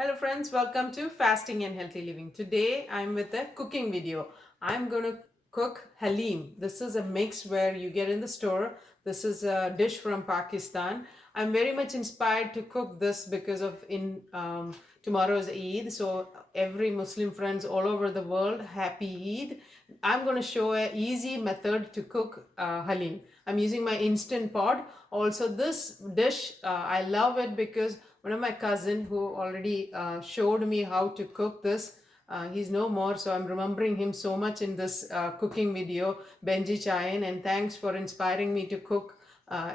Hello friends, welcome to Fasting and Healthy Living. Today I'm with a cooking video. I'm going to cook Haleem. This is a mix where you get in the store. This is a dish from Pakistan. I'm very much inspired to cook this because of in tomorrow's Eid. So every Muslim friends all over the world, happy Eid. I'm going to show a easy method to cook Haleem. I'm using my Instant Pot. Also this dish, I love it because one of my cousin who already showed me how to cook this, he's no more, so I'm remembering him so much in this cooking video, Benji Chayan, and thanks for inspiring me to cook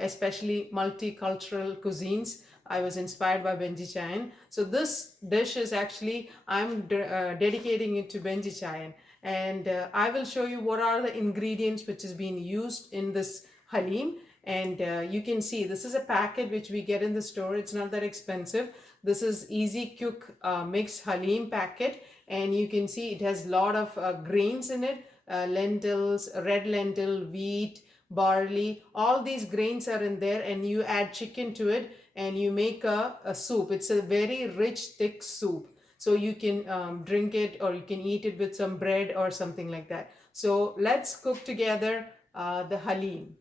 especially multicultural cuisines. I was inspired by Benji Chayan. So this dish is actually, I'm dedicating it to Benji Chayan. And I will show you what are the ingredients which is being used in this Haleem. And you can see this is a packet which we get in the store. It's not that expensive. This is easy cook mix Haleem packet, and you can see it has a lot of grains in it, lentils, red lentil, wheat, barley, all these grains are in there, and you add chicken to it and you make a soup. It's a very rich thick soup, so you can drink it or you can eat it with some bread or something like that. So let's cook together the Haleem.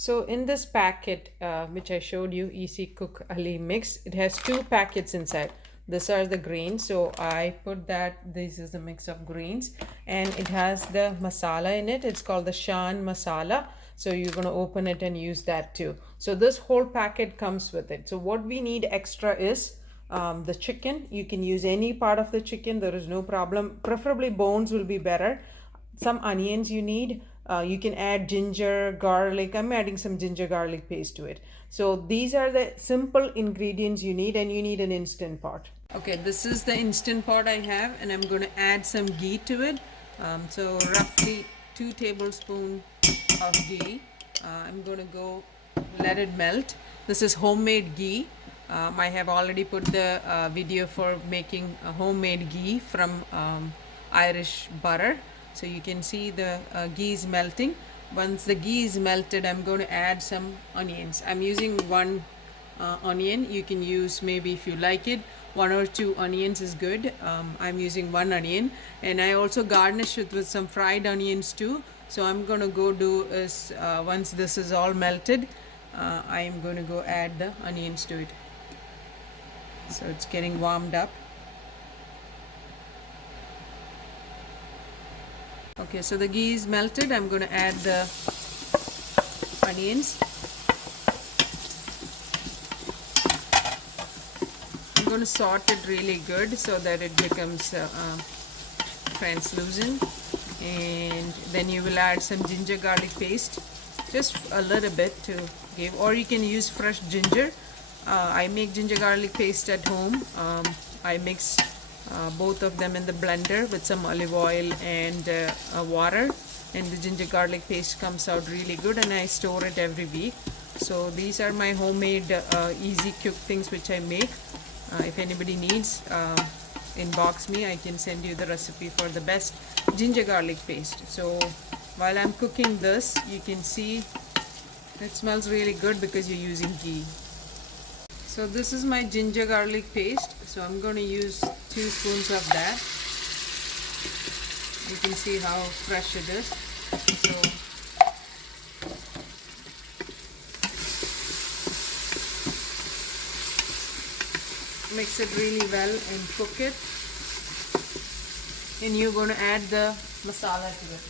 So in this packet, which I showed you, Easy Cook Ali Mix, it has two packets inside. These are the grains. So I put that, this is the mix of grains, and it has the masala in it. It's called the Shan Masala. So you're going to open it and use that too. So this whole packet comes with it. So what we need extra is the chicken. You can use any part of the chicken. There is no problem. Preferably bones will be better. Some onions you need. You can add ginger, garlic. I'm adding some ginger garlic paste to it. So these are the simple ingredients you need, and you need an instant pot. Okay, this is the instant pot I have, and I'm going to add some ghee to it. So roughly 2 tablespoons of ghee. I'm going to go let it melt. This is homemade ghee. I have already put the video for making a homemade ghee from Irish butter. So you can see the ghee is melting. Once the ghee is melted, I'm going to add some onions. I'm using one onion. You can use, maybe if you like it, 1 or 2 onions is good. I'm using 1 onion, and I also garnish it with some fried onions too. So I'm going to go do is once this is all melted, I am going to go add the onions to it. So it's getting warmed up. Okay, so the ghee is melted. I'm going to add the onions. I'm going to saute it really good so that it becomes translucent. And then you will add some ginger garlic paste, just a little bit to give, or you can use fresh ginger. I make ginger garlic paste at home. I mix both of them in the blender with some olive oil and water, and the ginger garlic paste comes out really good, and I store it every week. So these are my homemade easy cook things which I make. If anybody needs, inbox me. I can send you the recipe for the best ginger garlic paste. So while I'm cooking this, you can see it smells really good because you're using ghee. So this is my ginger garlic paste. So I'm going to use 2 spoons of that. You can see how fresh it is. So mix it really well and cook it. And you're going to add the masala to it.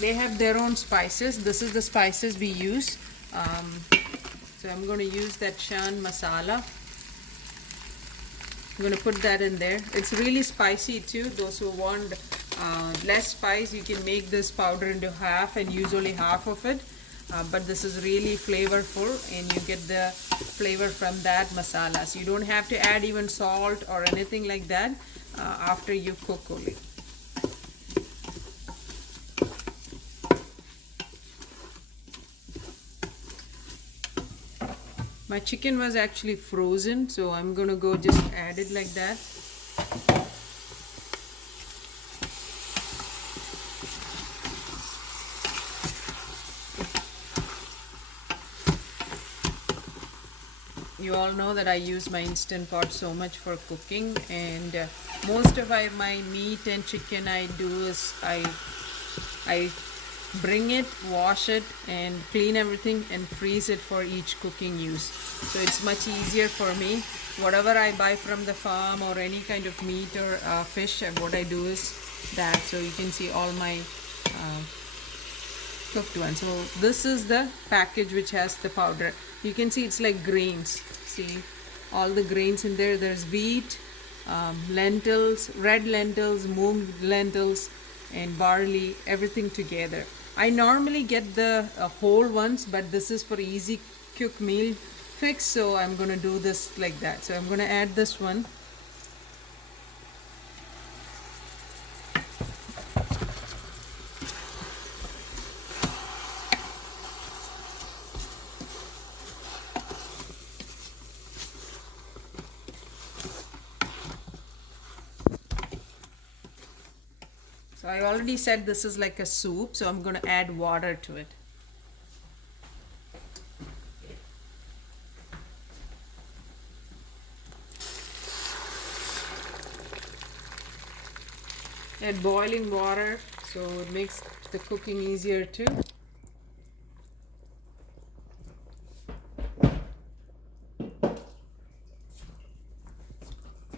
They have their own spices. This is the spices we use. So I'm going to use that Shan masala. I'm going to put that in there. It's really spicy too. Those who want less spice, you can make this powder into half and use only half of it. But this is really flavorful, and you get the flavor from that masala. So you don't have to add even salt or anything like that after you cook only. My chicken was actually frozen, so I'm gonna go just add it like that. You all know that I use my Instant Pot so much for cooking, and most of my meat and chicken I do is I bring it, wash it, and clean everything and freeze it for each cooking use. So it's much easier for me. Whatever I buy from the farm or any kind of meat or fish, what I do is that. So you can see all my cooked one. So this is the package which has the powder. You can see it's like grains. See all the grains in there. There's wheat, lentils, red lentils, moong lentils, and barley, everything together. I normally get the whole ones, but this is for easy cook meal fix, so I'm gonna do this like that. So I'm gonna add this one. So I already said this is like a soup, so I'm going to add water to it. Add boiling water, so it makes the cooking easier too.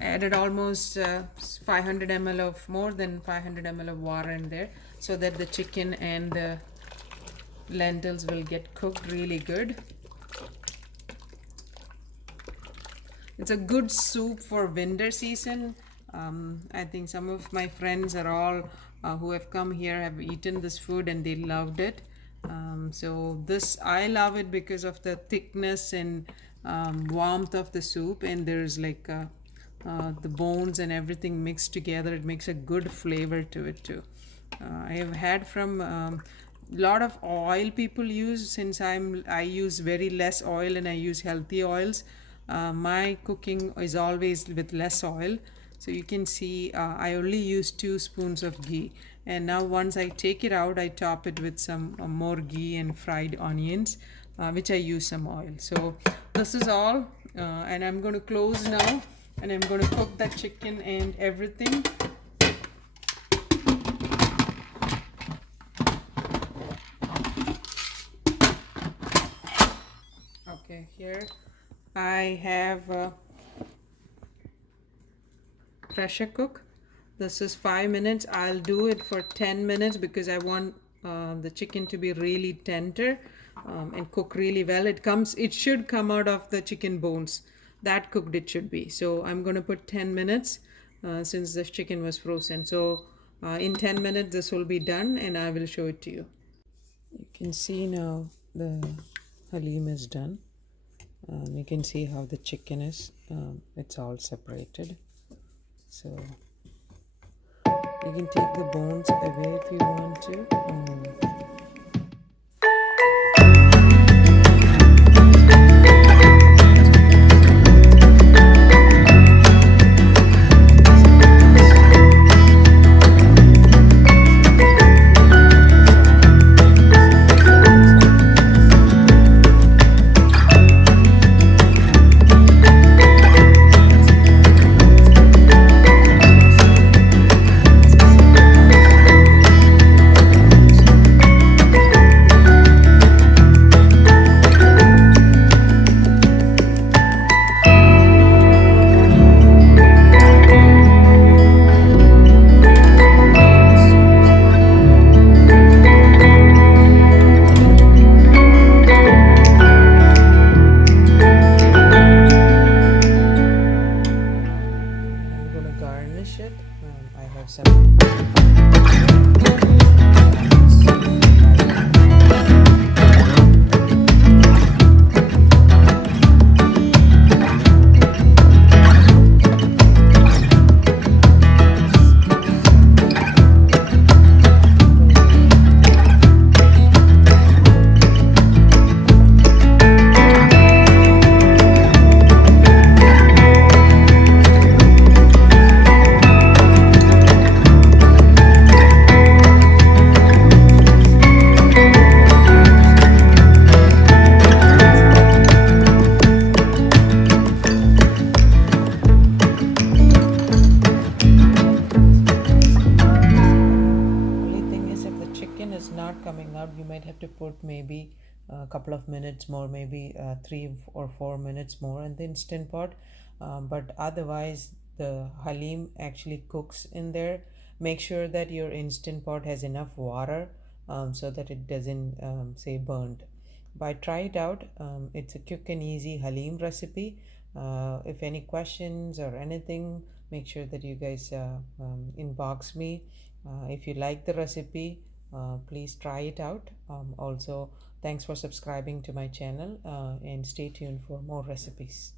Added almost 500 ml of more than 500 ml of water in there, so that the chicken and the lentils will get cooked really good. It's a good soup for winter season. I think some of my friends are all who have come here have eaten this food and they loved it. So this, I love it because of the thickness and warmth of the soup, and there's like the bones and everything mixed together. It makes a good flavor to it too. I have had from lot of oil people use. Since I use very less oil and I use healthy oils, my cooking is always with less oil. So you can see I only use 2 spoons of ghee, and now once I take it out, I top it with some more ghee and fried onions, which I use some oil. So this is all, and I'm going to close now, and I'm going to cook that chicken and everything. Okay, here I have pressure cook. This is 5 minutes. I'll do it for 10 minutes because I want the chicken to be really tender and cook really well. It should come out of the chicken bones. That cooked it should be. So I'm going to put 10 minutes since the chicken was frozen. So in 10 minutes this will be done, and I will show it to you. You can see now the Haleem is done. You can see how the chicken is. It's all separated. So you can take the bones away if you want to. couple of minutes more, maybe 3 or 4 minutes more in the instant pot. But otherwise, the halim actually cooks in there. Make sure that your instant pot has enough water so that it doesn't say burned. But try it out. It's a quick and easy halim recipe. If any questions or anything, make sure that you guys inbox me. If you like the recipe, please try it out. Also, thanks for subscribing to my channel and stay tuned for more recipes.